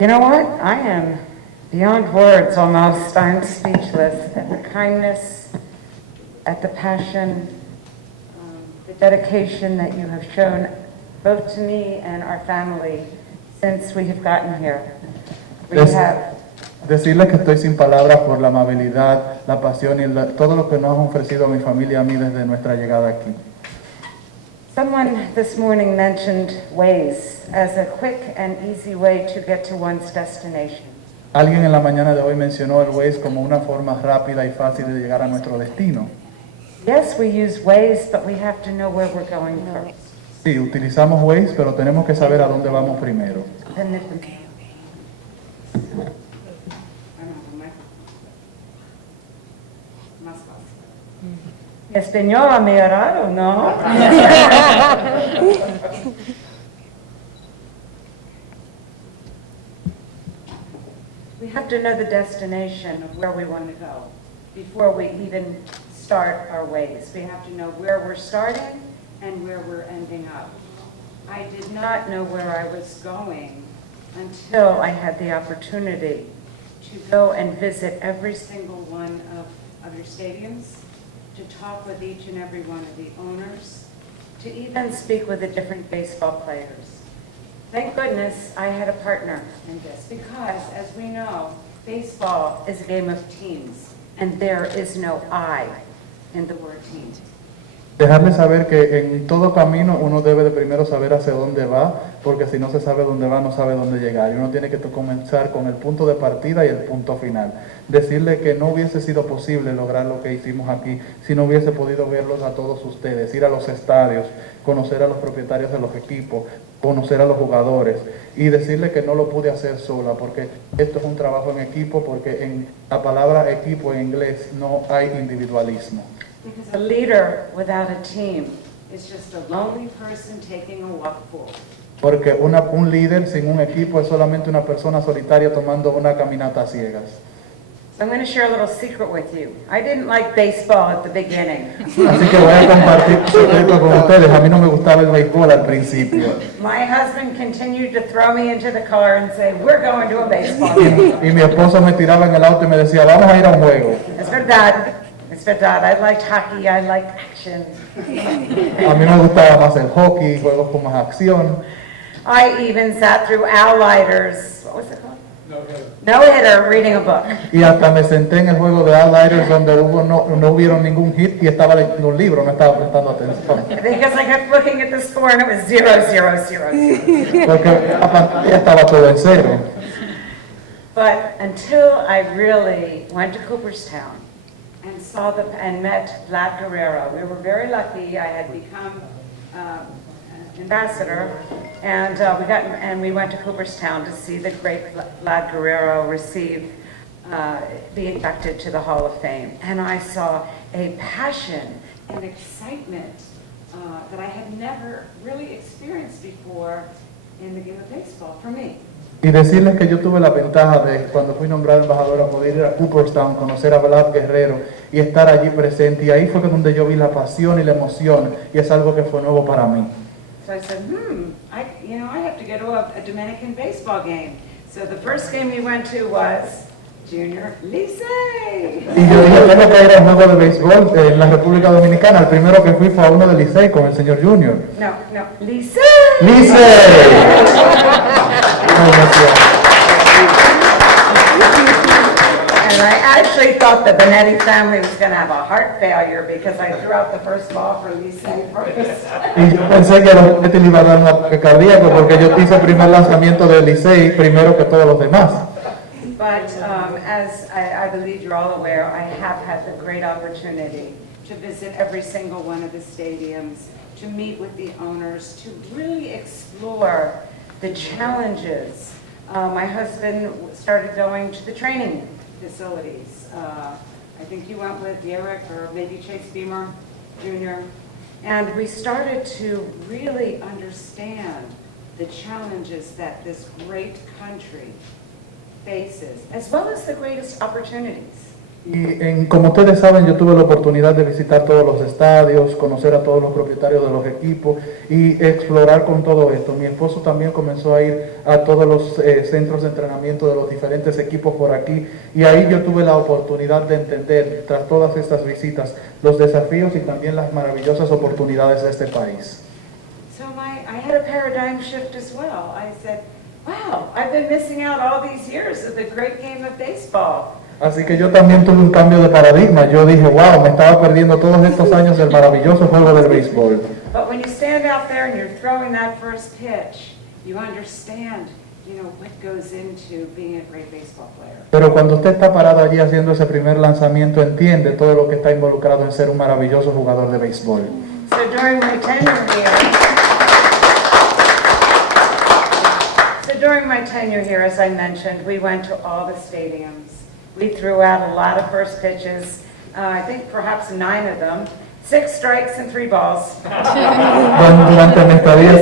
You know what? I am beyond words almost. I'm speechless at the kindness, at the passion, the dedication that you have shown both to me and our family since we have gotten here. Decirles que estoy sin palabras por la amabilidad, la pasión y todo lo que nos han ofrecido a mi familia y a mí desde nuestra llegada aquí. Someone this morning mentioned Waze as a quick and easy way to get to one's destination. Alguien en la mañana de hoy mencionó el Waze como una forma rápida y fácil de llegar a nuestro destino. Yes, we use Waze, but we have to know where we're going first. Sí, utilizamos Waze, pero tenemos que saber a dónde vamos primero. Español me raro, ¿no? We have to know the destination of where we want to go before we even start our ways. We have to know where we're starting and where we're ending up. I did not know where I was going until I had the opportunity to go and visit every single one of your stadiums, to talk with each and every one of the owners, to even speak with the different baseball players. Thank goodness I had a partner in this, because as we know, baseball is a game of teams, and there is no I in the word team. Dejarles saber que en todo camino uno debe de primero saber hacia dónde va, porque si no se sabe dónde va, no sabe dónde llegar. Y uno tiene que comenzar con el punto de partida y el punto final. Decirle que no hubiese sido posible lograr lo que hicimos aquí si no hubiese podido verlos a todos ustedes, ir a los estadios, conocer a los propietarios de los equipos, conocer a los jugadores, y decirle que no lo pude hacer sola, porque esto es un trabajo en equipo, porque en la palabra equipo en inglés no hay individualismo. Because a leader without a team is just a lonely person taking a walk forward. Porque un líder sin un equipo es solamente una persona solitaria tomando una caminata a ciegas. So I'm going to share a little secret with you. I didn't like baseball at the beginning. Así que voy a compartir un secreto con ustedes. A mí no me gustaba el béisbol al principio. My husband continued to throw me into the car and say, "We're going to a baseball game." Y mi esposo me tiraba en el auto y me decía, vamos a ir a un juego. Es verdad. It's verdad. I liked hockey. I liked action. A mí me gustaba más el hockey, juegos con más acción. I even sat through Al Leiter's, what was it called? No-hitter, reading a book. Y hasta me senté en el juego de All Lighters donde no hubieron ningún hit y estaba leyendo un libro, no estaba prestando atención. Because I kept looking at the score and it was 0-0-0. Porque la pantalla estaba todo en cero. But until I really went to Cooperstown and and met Vlad Guerrero, we were very lucky. I had become an ambassador, and we went to Cooperstown to see the great Vlad Guerrero be inducted to the Hall of Fame. And I saw a passion and excitement that I had never really experienced before in the game of baseball for me. Y decirles que yo tuve la ventaja de, cuando fui nombrado embajadora, poder ir a Cooperstown, conocer a Vlad Guerrero y estar allí presente. Y ahí fue donde yo vi la pasión y la emoción, y es algo que fue nuevo para mí. So I said, I have to go to a Dominican baseball game. So the first game we went to was Junior Licey. Y yo dije, tengo que ir a un juego de béisbol en la República Dominicana. El primero que fui fue a uno de Licey con el señor Junior. No, Licey. ¡Licey! And I actually thought the Benetti family was going to have a heart failure because I threw out the first ball for Licey first. Y yo pensé que los Benetti le iba a dar un ataque cardíaco porque yo hice el primer lanzamiento de Licey primero que todos los demás. But as I believe you're all aware, I have had the great opportunity to visit every single one of the stadiums, to meet with the owners, to really explore the challenges. My husband started going to the training facilities. I think you went with Derek or maybe Chase Beamer Jr. And we started to really understand the challenges that this great country faces, as well as the greatest opportunities. Y como ustedes saben, yo tuve la oportunidad de visitar todos los estadios, conocer a todos los propietarios de los equipos y explorar con todo esto. Mi esposo también comenzó a ir a todos los centros de entrenamiento de los diferentes equipos por aquí y ahí yo tuve la oportunidad de entender, tras todas estas visitas, los desafíos y también las maravillosas oportunidades de este país. So I had a paradigm shift as well. I said, wow, I've been missing out all these years of the great game of baseball. Así que yo también tuve un cambio de paradigma. Yo dije, wow, me estaba perdiendo todos estos años del maravilloso juego del béisbol. But when you stand out there and you're throwing that first pitch, you understand, what goes into being a great baseball player. Pero cuando usted está parado allí haciendo ese primer lanzamiento, entiende todo lo que está involucrado en ser un maravilloso jugador de béisbol. So during my tenure here, as I mentioned, we went to all the stadiums. We threw out a lot of first pitches, I think perhaps 9 of them, 6 strikes and 3 balls. Durante mi estadía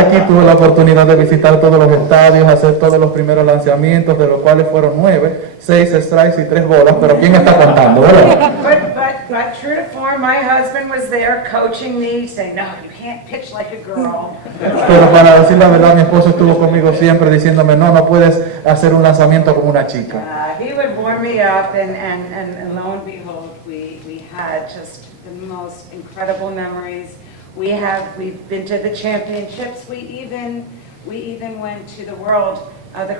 aquí tuve la oportunidad de visitar todos los estadios, hacer todos los primeros lanzamientos, de los cuales fueron 9, 6 strikes y 3 bolas, pero ¿quién está contando, verdad? But true to form, my husband was there coaching me, saying, no, you can't pitch like a girl. Pero para decir la verdad, mi esposo estuvo conmigo siempre diciéndome, no puedes hacer un lanzamiento como una chica. He would warm me up, and lo and behold, we had just the most incredible memories. We've been to the championships. We even went to the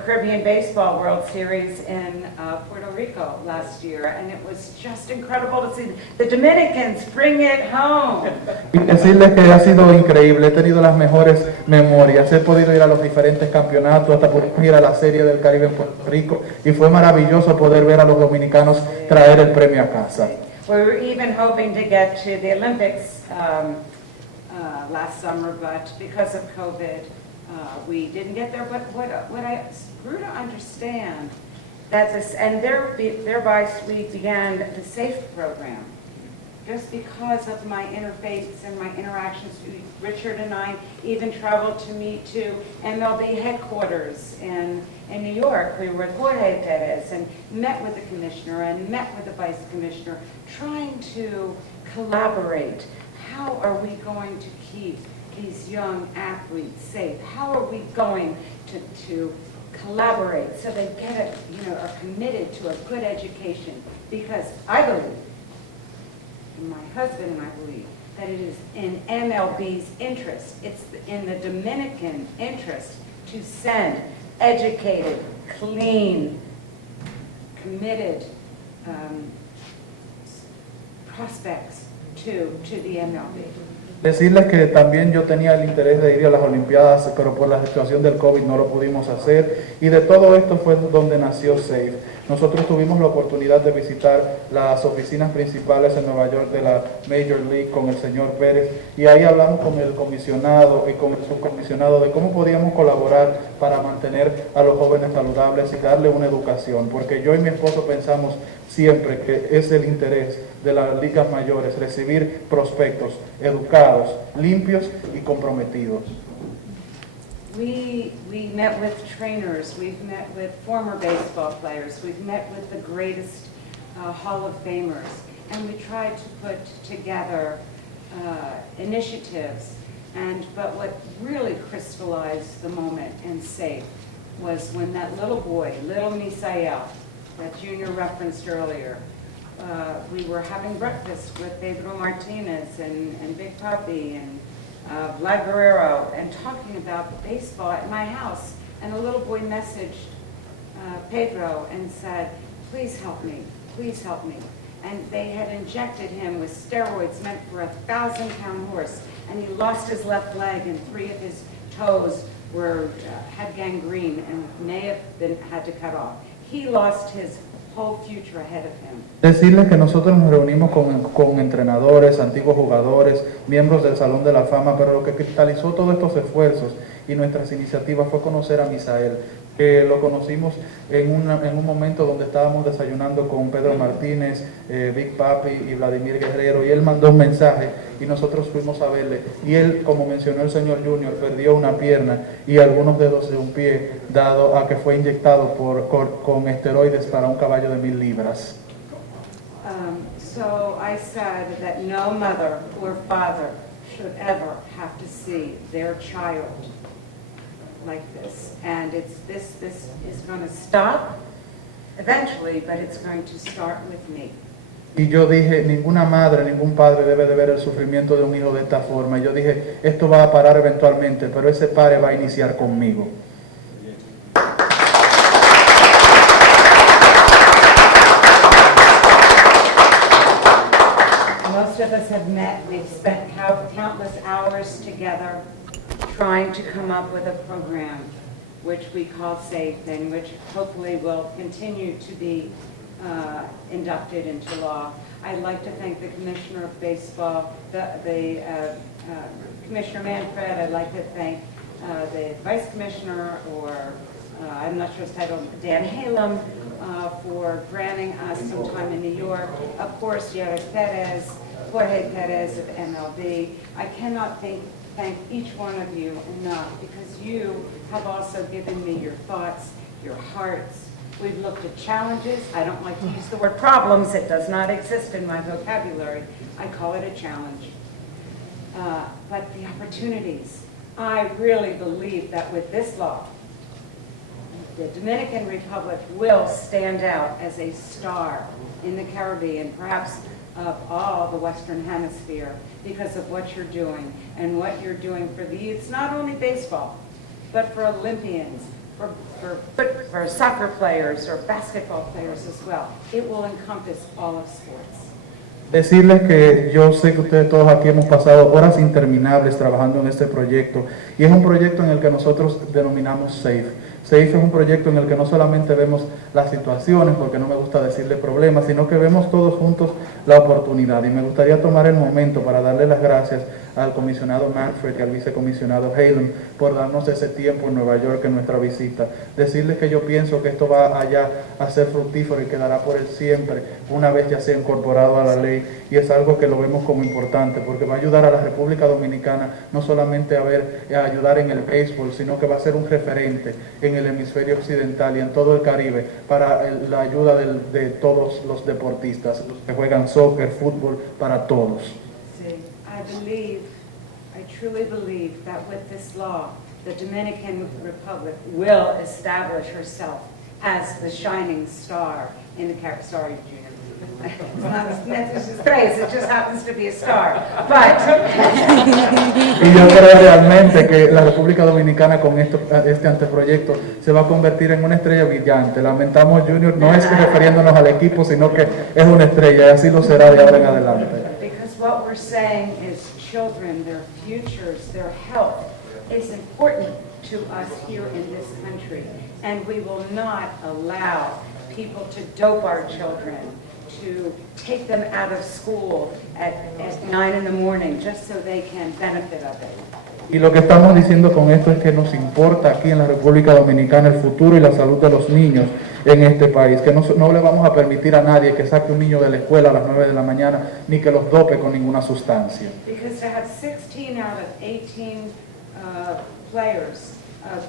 Caribbean Baseball World Series in Puerto Rico last year, and it was just incredible to see the Dominicans bring it home. Y decirles que ha sido increíble, he tenido las mejores memorias, he podido ir a los diferentes campeonatos, hasta poder ir a la Serie del Caribe en Puerto Rico, y fue maravilloso poder ver a los dominicanos traer el premio a casa. We were even hoping to get to the Olympics last summer, but because of COVID, we didn't get there. But what I grew to understand that this, and thereby we began the SAFE program, just because of my interface and my interactions. Richard and I even traveled to meet to MLB headquarters in New York. We were with Jorge Perez and met with the commissioner and met with the vice commissioner, trying to collaborate. How are we going to keep these young athletes safe? How are we going to collaborate so they are committed to a good education? Because I believe, and my husband and I believe, that it is in MLB's interest, it's in the Dominican interest to send educated, clean, committed prospects to the MLB. Decirles que también yo tenía el interés de ir a las Olimpiadas, pero por la situación del COVID no lo pudimos hacer. Y de todo esto fue donde nació SAFE. Nosotros tuvimos la oportunidad de visitar las oficinas principales en Nueva York de la Major League con el señor Pérez. Y ahí hablamos con el comisionado y con el subcomisionado de cómo podíamos colaborar para mantener a los jóvenes saludables y darle una educación. Porque yo y mi esposo pensamos siempre que es el interés de las ligas mayores recibir prospectos educados, limpios y comprometidos. We met with trainers, we've met with former baseball players, we've met with the greatest Hall of Famers, and we tried to put together initiatives. But what really crystallized the moment in SAFE was when that little boy, little Misael, that Junior referenced earlier, we were having breakfast with Pedro Martinez and Big Papi and Vlad Guerrero and talking about baseball at my house. And a little boy messaged Pedro and said, please help me, please help me. And they had injected him with steroids meant for a 1,000-pound horse. And he lost his left leg and 3 of his toes had gangrene and may have had to cut off. He lost his whole future ahead of him. Decirles que nosotros nos reunimos con entrenadores, antiguos jugadores, miembros del Salón de la Fama, pero lo que cristalizó todos estos esfuerzos y nuestras iniciativas fue conocer a Misael. que lo conocimos en un momento donde estábamos desayunando con Pedro Martínez, Big Papi y Vladimir Guerrero, y él mandó un mensaje y nosotros fuimos a verle, y él, como mencionó el señor Junior, perdió una pierna y algunos dedos de un pie, dado a que fue inyectado con esteroides para un caballo de 1000 libras. So I said that no mother or father should ever have to see their child like this. And this is going to stop eventually, but it's going to start with me. Y yo dije, ninguna madre, ningún padre debe de ver el sufrimiento de un hijo de esta forma. Y yo dije, esto va a parar eventualmente, pero ese pare va a iniciar conmigo. Most of us have met, we've spent countless hours together trying to come up with a program which we call SAFE and which hopefully will continue to be inducted into law. I'd like to thank the Commissioner of Baseball, Commissioner Manfred. I'd like to thank the Vice Commissioner, or I'm not sure his title, Dan Halem, for granting us some time in New York. Of course, Jorge Perez of MLB. I cannot thank each one of you enough, because you have also given me your thoughts, your hearts. We've looked at challenges. I don't like to use the word problems. It does not exist in my vocabulary. I call it a challenge. But the opportunities. I really believe that with this law, the Dominican Republic will stand out as a star in the Caribbean, perhaps of all the Western Hemisphere, because of what you're doing and what you're doing for the youth, not only baseball, but for Olympians, for soccer players or basketball players as well. It will encompass all of sports. Decirles que yo sé que ustedes todos aquí hemos pasado horas interminables trabajando en este proyecto, y es un proyecto en el que nosotros denominamos SAFE. SAFE es un proyecto en el que no solamente vemos las situaciones, porque no me gusta decirle problemas, sino que vemos todos juntos la oportunidad. Y me gustaría tomar el momento para darle las gracias al comisionado Manfred y al vicecomisionado Halem por darnos ese tiempo en Nueva York en nuestra visita. Decirles que yo pienso que esto va allá a ser fructífero y quedará por el siempre, una vez ya sea incorporado a la ley, y es algo que lo vemos como importante, porque va a ayudar a la República Dominicana no solamente a ayudar en el béisbol, sino que va a ser un referente en el hemisferio occidental y en todo el Caribe para la ayuda de todos los deportistas, los que juegan soccer, fútbol, para todos. I truly believe that with this law, the Dominican Republic will establish herself as the shining star in the Caribbean. Sorry, Junior. It's not necessarily, it just happens to be a star. But y yo creo realmente que la República Dominicana con este anteproyecto se va a convertir en una estrella brillante. Lamentamos, Junior, no es refiriéndonos al equipo, sino que es una estrella, y así lo será de ahora en adelante. Because what we're saying is children, their futures, their health is important to us here in this country. And we will not allow people to dope our children, to take them out of school at 9 in the morning just so they can benefit of it. Y lo que estamos diciendo con esto es que nos importa aquí en la República Dominicana el futuro y la salud de los niños en este país, que no le vamos a permitir a nadie que saque un niño de la escuela a las 9 de la mañana, ni que los dope con ninguna sustancia. Because to have 16 out of 18 players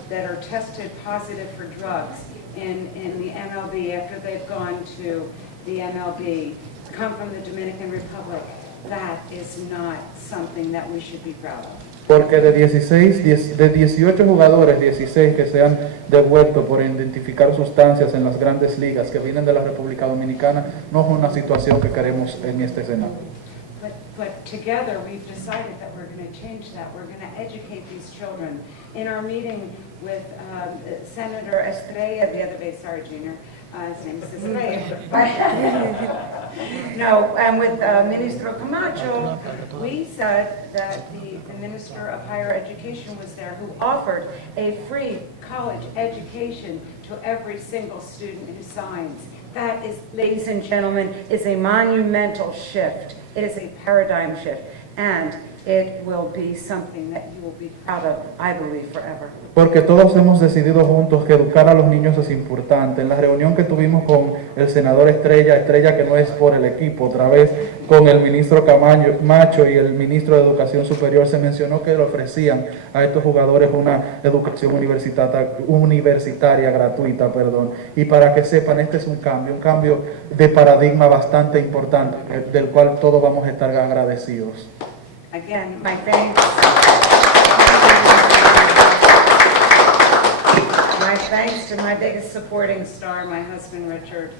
that are tested positive for drugs in the MLB after they've gone to the MLB come from the Dominican Republic, that is not something that we should be proud of. Porque de 18 jugadores, 16 que se han devuelto por identificar sustancias en las grandes ligas que vienen de la República Dominicana, no es una situación que queremos en este escenario. But together we've decided that we're going to change that. We're going to educate these children. In our meeting with Senator Estrella the other day, sorry, Junior, his name is Estrella. No, and with Ministro Camacho, we said that the Minister of Higher Education was there, who offered a free college education to every single student who signs. That is, ladies and gentlemen, is a monumental shift. It is a paradigm shift. And it will be something that you will be proud of, I believe, forever. Porque todos hemos decidido juntos que educar a los niños es importante. En la reunión que tuvimos con el senador Estrella que no es por el equipo, otra vez con el ministro Macho y el ministro de Educación Superior, se mencionó que le ofrecían a estos jugadores una educación universitaria gratuita, y para que sepan, este es un cambio de paradigma bastante importante, del cual todos vamos a estar agradecidos. Again, my thanks. My thanks to my biggest supporting star, my husband Richard,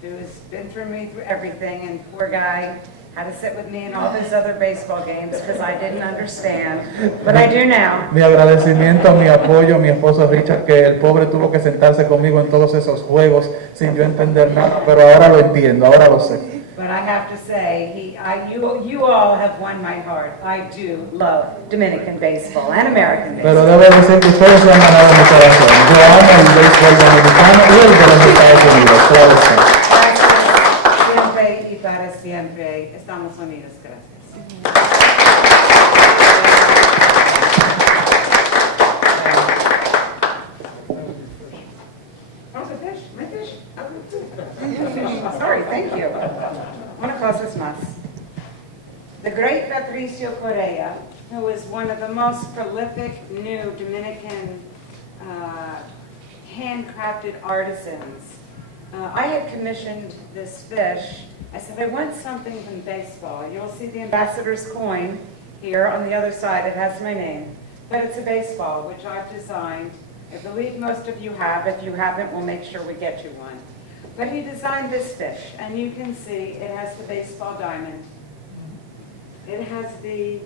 who has been through me through everything, and poor guy had to sit with me in all his other baseball games because I didn't understand, but I do now. Mi agradecimiento, mi apoyo, mi esposo Richard, que el pobre tuvo que sentarse conmigo en todos esos juegos sin yo entender nada, pero ahora lo entiendo, ahora lo sé. But I have to say, you all have won my heart. I do love Dominican baseball and American Pero baseball. debo decir que ustedes han ganado mi corazón. Yo amo el béisbol dominicano y el de los Estados Unidos. Claro está. Gracias siempre y para siempre. Estamos unidos. Gracias. Oh, the fish, my fish. Sorry, thank you. Una cosa más. The great Patricio Correa, who is one of the most prolific new Dominican handcrafted artisans. I had commissioned this fish. I said, I want something from baseball. You'll see the ambassador's coin here on the other side. It has my name. But it's a baseball, which I've designed. I believe most of you have. If you haven't, we'll make sure we get you one. But he designed this fish, and you can see it has the baseball diamond. It has the,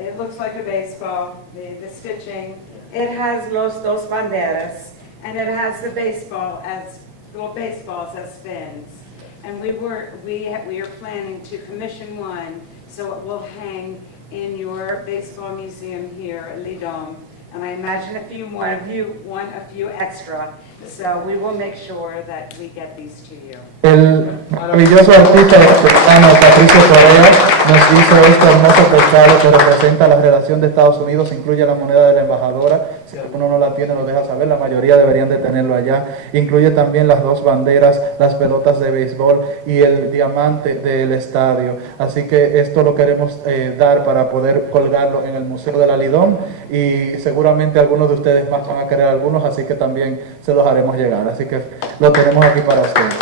it looks like a baseball, the stitching. It has los dos banderas, and it has the baseball as, little baseballs as fins. And we are planning to commission one, so it will hang in your baseball museum here at Lidom. And I imagine a few more of you want a few extra. So we will make sure that we get these to you. El maravilloso artista mexicano Patricio Correa nos hizo este hermoso pescado que representa la relación de Estados Unidos, incluye la moneda de la embajadora. Si alguno no la tiene, lo deja saber, la mayoría deberían de tenerlo allá. Incluye también las dos banderas, las pelotas de béisbol y el diamante del estadio. Así que esto lo queremos dar para poder colgarlo en el Museo de la Lidom, y seguramente algunos de ustedes más van a querer algunos, así que también se los haremos llegar. Así que lo tenemos aquí para ustedes.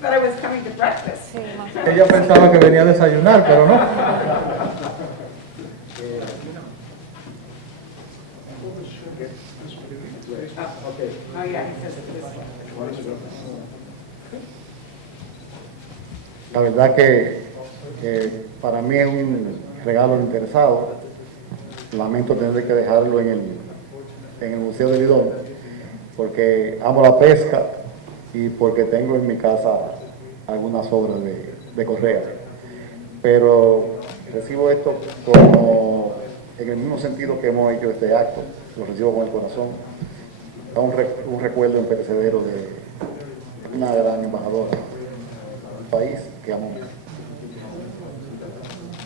But I was coming to breakfast. Ella pensaba que venía a desayunar, pero no. Oh, yeah, he says it this way. La verdad que para mí es un regalo interesado. Lamento tener que dejarlo en el Museo de Lidón, porque amo la pesca y porque tengo en mi casa algunas obras de Correa. Pero recibo esto como en el mismo sentido que hemos hecho este acto, lo recibo con el corazón. Da un recuerdo imperecedero de una gran embajadora, un país que amo mucho.